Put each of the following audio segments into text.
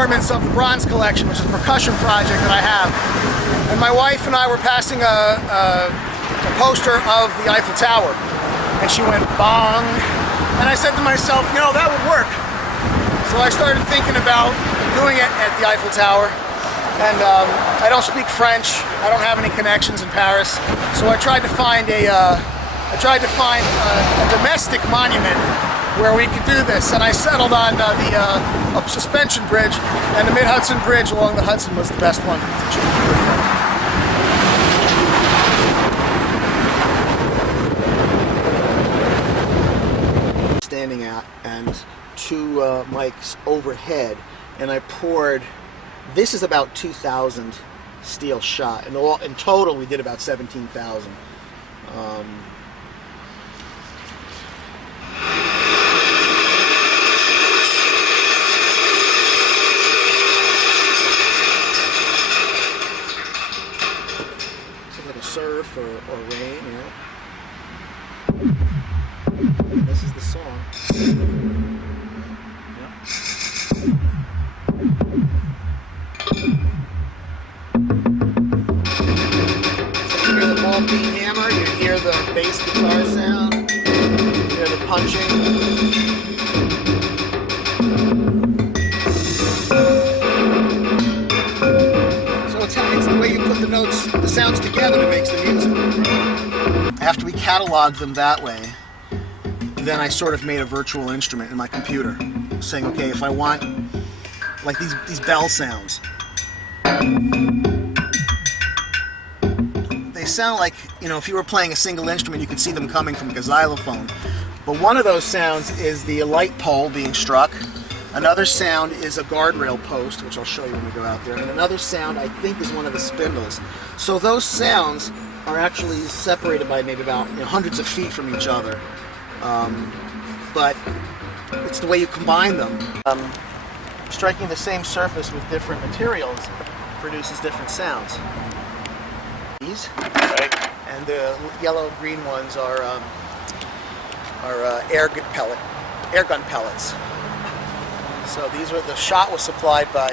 performance of the Bronze Collection, which is a percussion project that I have. And my wife and I were passing a poster of the Eiffel Tower, and she went bong, and I said to myself, you know, that would work. So I started thinking about doing it at the Eiffel Tower, and I don't speak French. I don't have any connections in Paris, so I tried to find a domestic monument where we could do this, and I settled on a suspension bridge, and the Mid-Hudson Bridge along the Hudson was the best one to choose. Standing at, and two mics overhead, and I poured, this is about 2,000 steel shot, and in total we did about 17,000. Surf or rain, yeah. This is the song. Yeah. So you hear the ball beat hammer, you hear the bass guitar sound, you hear the punching. It's the way you put the notes, the sounds together that makes the music. After we cataloged them that way, then I sort of made a virtual instrument in my computer, saying, okay, if I want, like these bell sounds, they sound like, you know, if you were playing a single instrument, you could see them coming from a xylophone. But one of those sounds is the light pole being struck. Another sound is a guardrail post, which I'll show you when we go out there. And another sound, I think, is one of the spindles. So those sounds are actually separated by maybe about hundreds of feet from each other. But it's the way you combine them. Striking the same surface with different materials produces different sounds. These, right. And the yellow-green ones are air gun pellets. So these were, the shot was supplied by...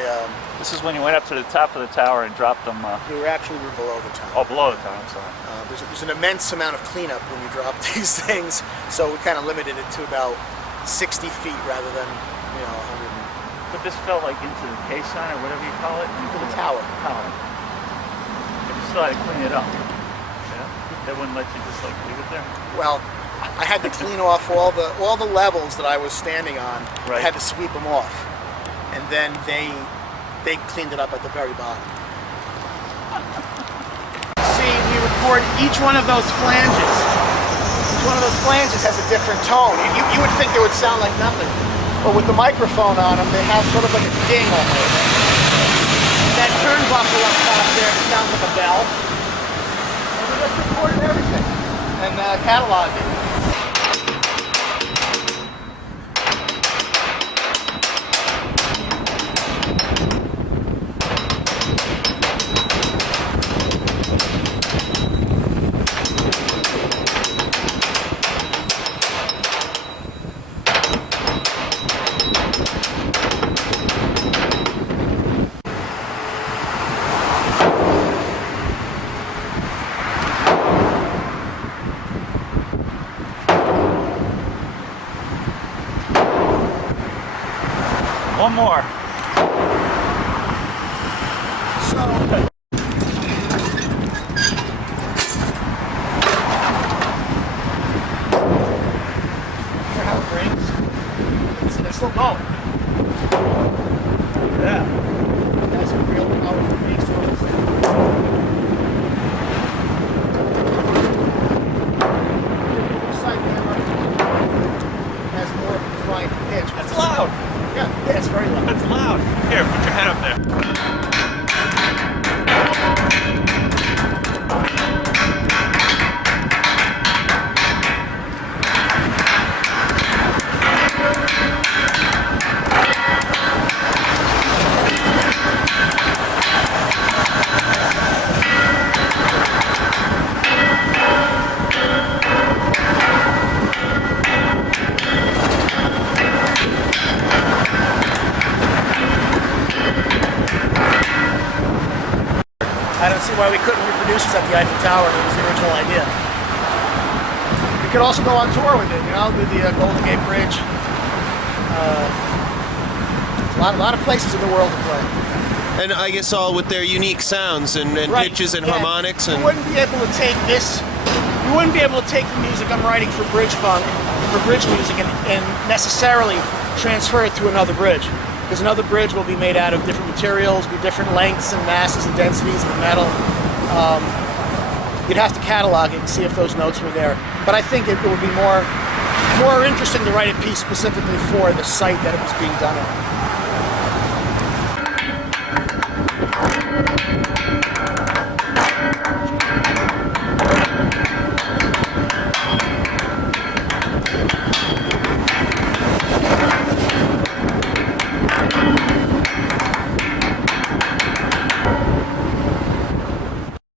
this is when you went up to the top of the tower and dropped them... we were below the tower. Oh, below the tower, I'm sorry. There's an immense amount of cleanup when you drop these things, so we kind of limited it to about 60 feet rather than, 100. But this fell like into the caisson or whatever you call it? Into the tower. But you still had to clean it up. Yeah? They wouldn't let you just like leave it there? Well, I had to clean off all the levels that I was standing on. Right. I had to sweep them off, and then they cleaned it up at the very bottom. See, we record each one of those flanges. Each one of those flanges has a different tone. You would think they would sound like nothing, but with the microphone on them, they have sort of like a ding almost. That turnbuckle up top there sounds like a bell. And we just recorded everything and cataloged it. One more. So, hear how it rings? It's still going. Yeah. That's a real powerful bass noise. Side camera has more of a defined pitch. That's loud. Yeah, it's very loud. That's loud. Here, put your head up there. why we couldn't reproduce this at the Eiffel Tower. It was the original idea. We could also go on tour with it, you know, do the Golden Gate Bridge. A lot of places in the world to play. And I guess all with their unique sounds and Right. pitches and Yeah. harmonics. You And wouldn't be able to take this. You wouldn't be able to take the music I'm writing for bridge funk, for bridge music, and necessarily transfer it to another bridge, because another bridge will be made out of different materials, be different lengths and masses and densities of the metal. You'd have to catalog it and see if those notes were there. But I think it would be more interesting to write a piece specifically for the site that it was being done on.